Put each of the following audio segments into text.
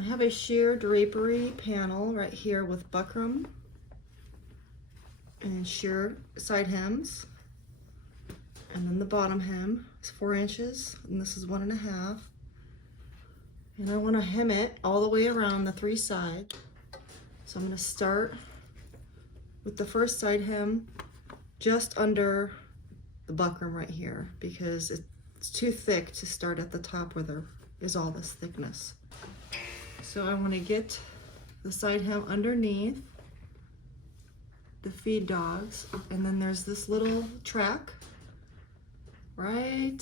I have a sheer drapery panel right here with buckram and sheer side hems. And then the bottom hem is 4 inches, and this is 1.5. And I want to hem it all the way around the 3 sides. So I'm going to start with the first side hem just under the buckram right here, because it's too thick to start at the top where there is all this thickness. So I want to get the side hem underneath the feed dogs, and then there's this little track right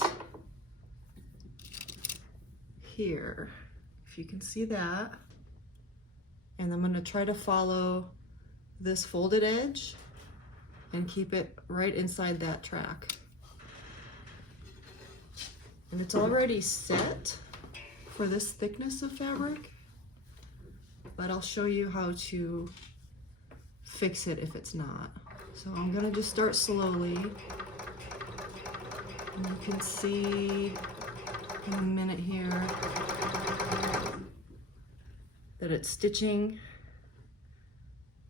here, if you can see that. And I'm going to try to follow this folded edge and keep it right inside that track. And it's already set for this thickness of fabric, but I'll show you how to fix it if it's not. So I'm going to just start slowly. And you can see in a minute here that it's stitching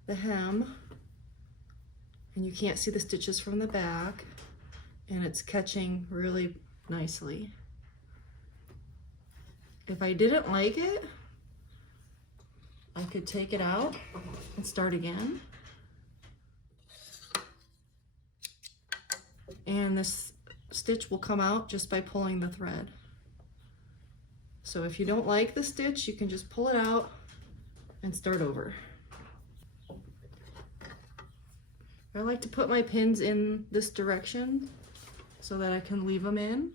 the hem, and you can't see the stitches from the back, and it's catching really nicely. If I didn't like it, I could take it out and start again. And this stitch will come out just by pulling the thread. So if you don't like the stitch, you can just pull it out and start over. I like to put my pins in this direction so that I can leave them in.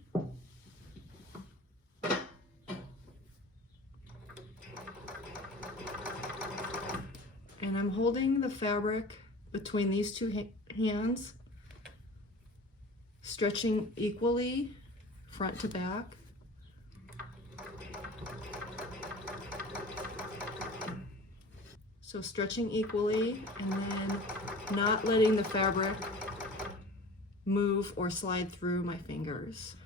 And I'm holding the fabric between these two hands, stretching equally front to back. So stretching equally, and then not letting the fabric move or slide through my fingers.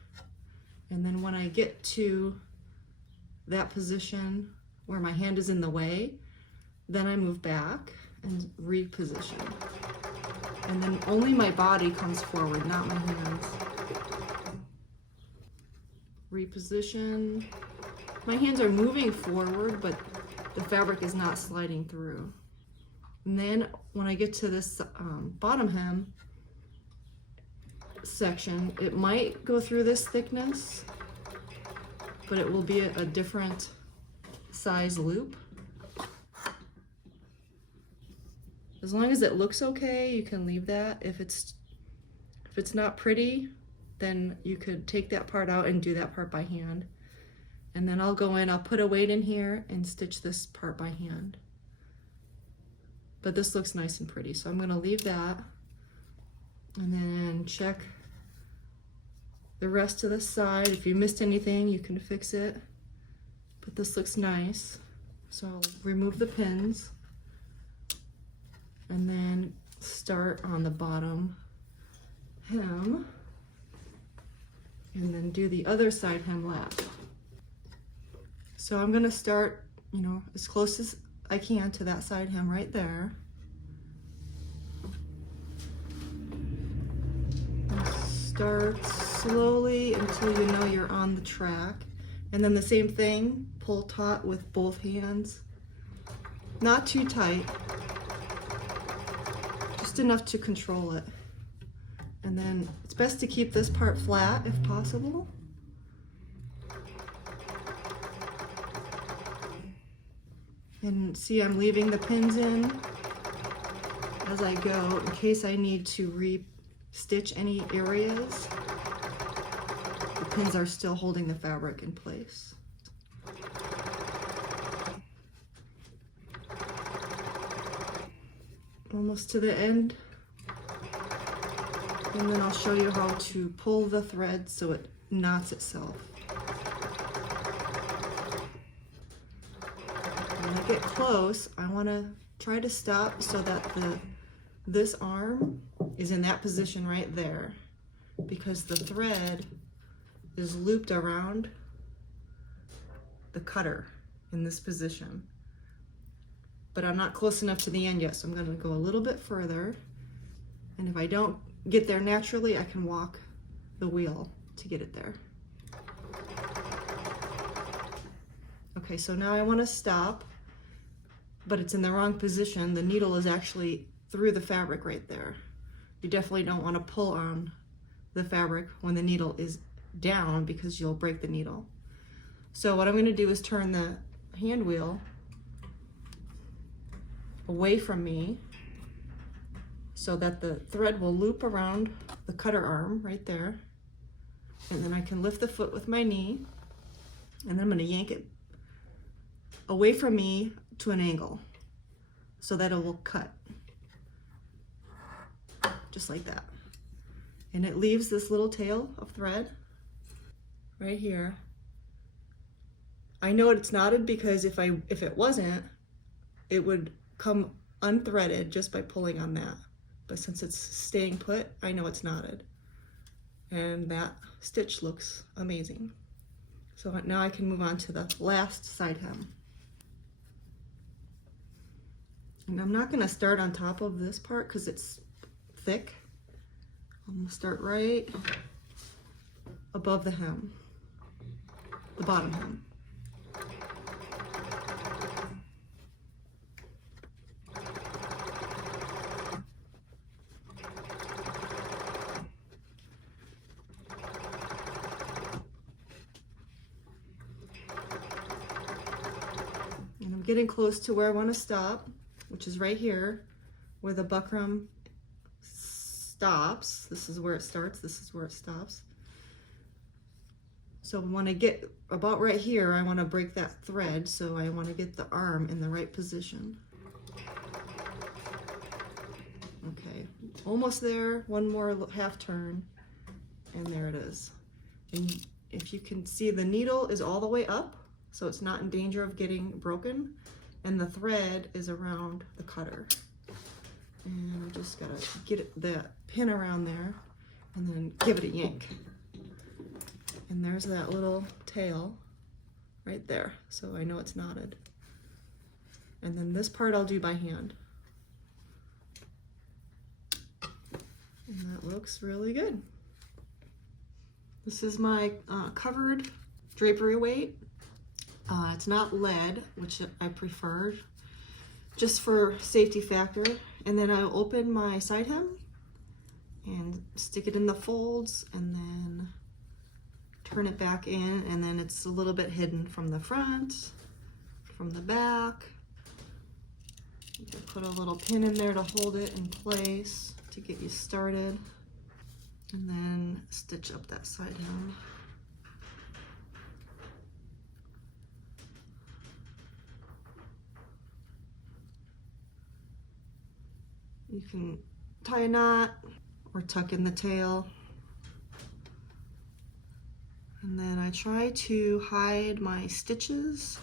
And then when I get to that position where my hand is in the way, then I move back and reposition. And then only my body comes forward, not my hands. Reposition. My hands are moving forward, but the fabric is not sliding through. And then when I get to this bottom hem section, it might go through this thickness, but it will be a different size loop. As long as it looks okay, you can leave that. If it's not pretty, then you could take that part out and do that part by hand. And then I'll go in, I'll put a weight in here and stitch this part by hand. But this looks nice and pretty, so I'm gonna leave that and then check the rest of the side. If you missed anything, you can fix it. But this looks nice. So I'll remove the pins and then start on the bottom hem and then do the other side hem last. So I'm gonna start, as close as I can to that side hem right there. And start slowly until you know you're on the track. And then the same thing, pull taut with both hands. Not too tight, just enough to control it. And then it's best to keep this part flat if possible. And see, I'm leaving the pins in as I go in case I need to re-stitch any areas. The pins are still holding the fabric in place. Almost to the end. And then I'll show you how to pull the thread so it knots itself. When I get close, I want to try to stop so that this arm is in that position right there, because the thread is looped around the cutter. in this position. But I'm not close enough to the end yet, so I'm gonna go a little bit further. And if I don't get there naturally, I can walk the wheel to get it there. Okay, so now I wanna stop, but it's in the wrong position. The needle is actually through the fabric right there. You definitely don't wanna pull on the fabric when the needle is down because you'll break the needle. So what I'm gonna do is turn the hand wheel away from me so that the thread will loop around the cutter arm right there. And then I can lift the foot with my knee, and then I'm gonna yank it away from me to an angle so that it will cut, just like that. And it leaves this little tail of thread right here. I know it's knotted because if it wasn't, it would come unthreaded just by pulling on that. But since it's staying put, I know it's knotted. And that stitch looks amazing. So now I can move on to the last side hem. And I'm not gonna start on top of this part because it's thick. I'm gonna start right above the hem, the bottom hem. And I'm getting close to where I want to stop, which is right here where the buckram stops. This is where it starts, this is where it stops. So when I get about right here, I want to break that thread, so I want to get the arm in the right position. Okay, almost there, one more half turn, and there it is. And if you can see, the needle is all the way up, so it's not in danger of getting broken, and the thread is around the cutter. And I just gotta get the pin around there and then give it a yank. And there's that little tail right there, so I know it's knotted. And then this part I'll do by hand. And that looks really good. This is my covered drapery weight. It's not lead, which I prefer, just for safety factor. And then I'll open my side hem and stick it in the folds and then turn it back in, and then it's a little bit hidden from the front, from the back. You can put a little pin in there to hold it in place to get you started, and then stitch up that side hem. You can tie a knot or tuck in the tail. And then I try to hide my stitches.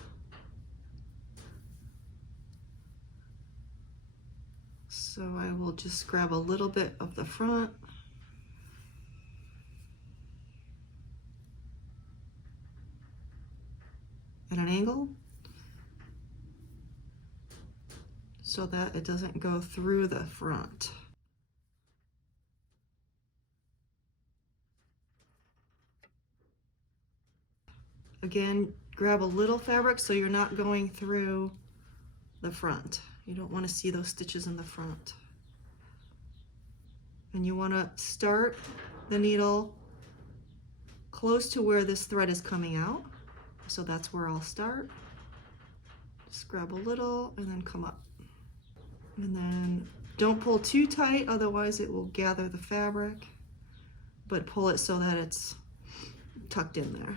So I will just grab a little bit of the front. At an angle, so that it doesn't go through the front. Again, grab a little fabric so you're not going through the front. You don't want to see those stitches in the front. And you want to start the needle close to where this thread is coming out. So that's where I'll start. Just grab a little and then come up. And then don't pull too tight, otherwise it will gather the fabric, but pull it so that it's tucked in there.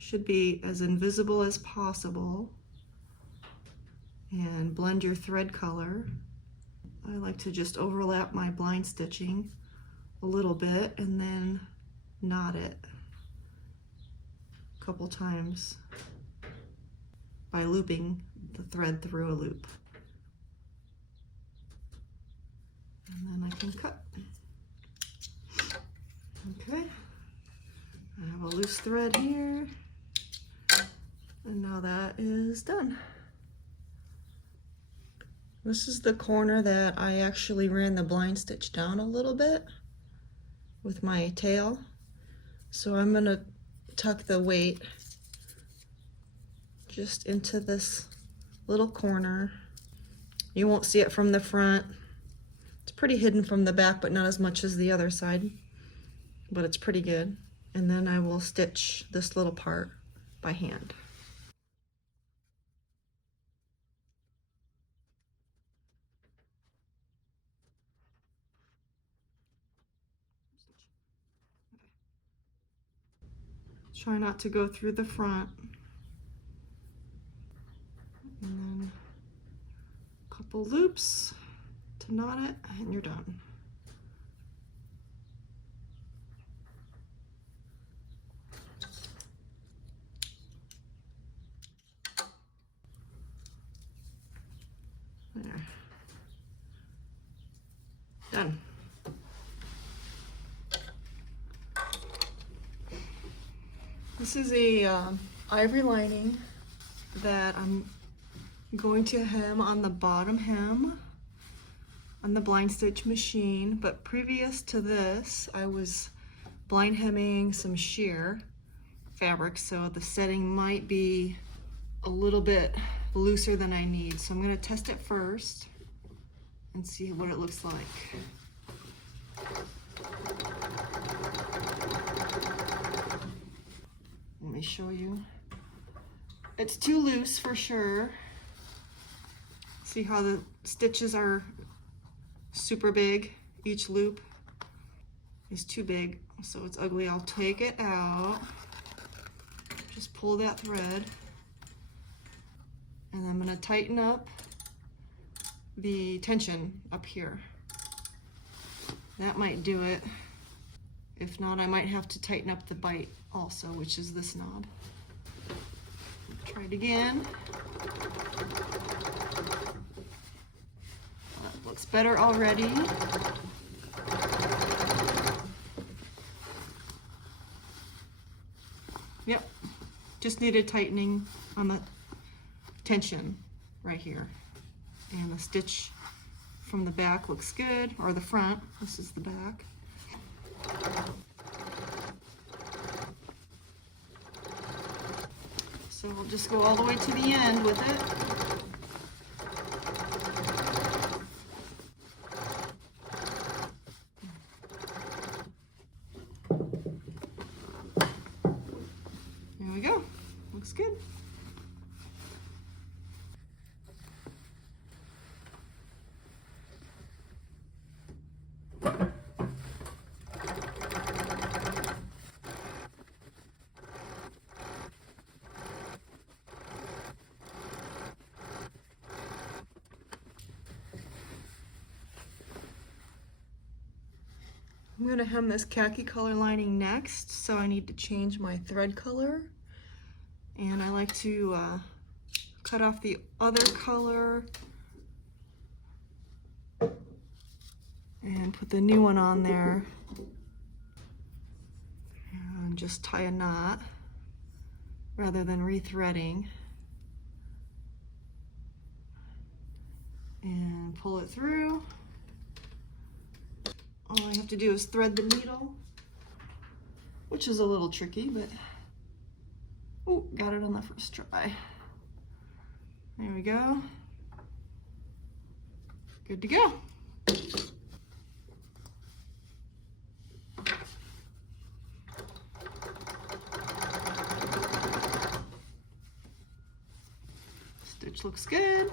Should be as invisible as possible, and blend your thread color. I like to just overlap my blind stitching a little bit and then knot it a couple times by looping the thread through a loop. And then I can cut. Okay, I have a loose thread here. And now that is done. This is the corner that I actually ran the blind stitch down a little bit with my tail. So I'm gonna tuck the weight just into this little corner. You won't see it from the front. It's pretty hidden from the back, but not as much as the other side, but it's pretty good. And then I will stitch this little part by hand. Try not to go through the front. And then a couple loops to knot it, and you're done. There. Done. This is a ivory lining that I'm going to hem on the bottom hem on the blind stitch machine, but previous to this I was blind hemming some sheer fabric, so the setting might be a little bit looser than I need. So I'm going to test it first and see what it looks like. Let me show you. It's too loose for sure. See how the stitches are super big? Each loop is too big, so it's ugly. I'll take it out. Just pull that thread. And I'm going to tighten up the tension up here. That might do it. If not, I might have to tighten up the bite also, which is this knob. Try it again. That looks better already. Yep, just needed tightening on the tension right here. And the stitch from the back looks good, or the front. This is the back. So we'll just go all the way to the end with it. There we go. Looks good. I'm going to hem this khaki color lining next, so I need to change my thread color. And I like to cut off the other color and put the new one on there. And just tie a knot rather than rethreading. And pull it through. All I have to do is thread the needle, which is a little tricky, but oh, got it on the first try. There we go. Good to go. Stitch looks good.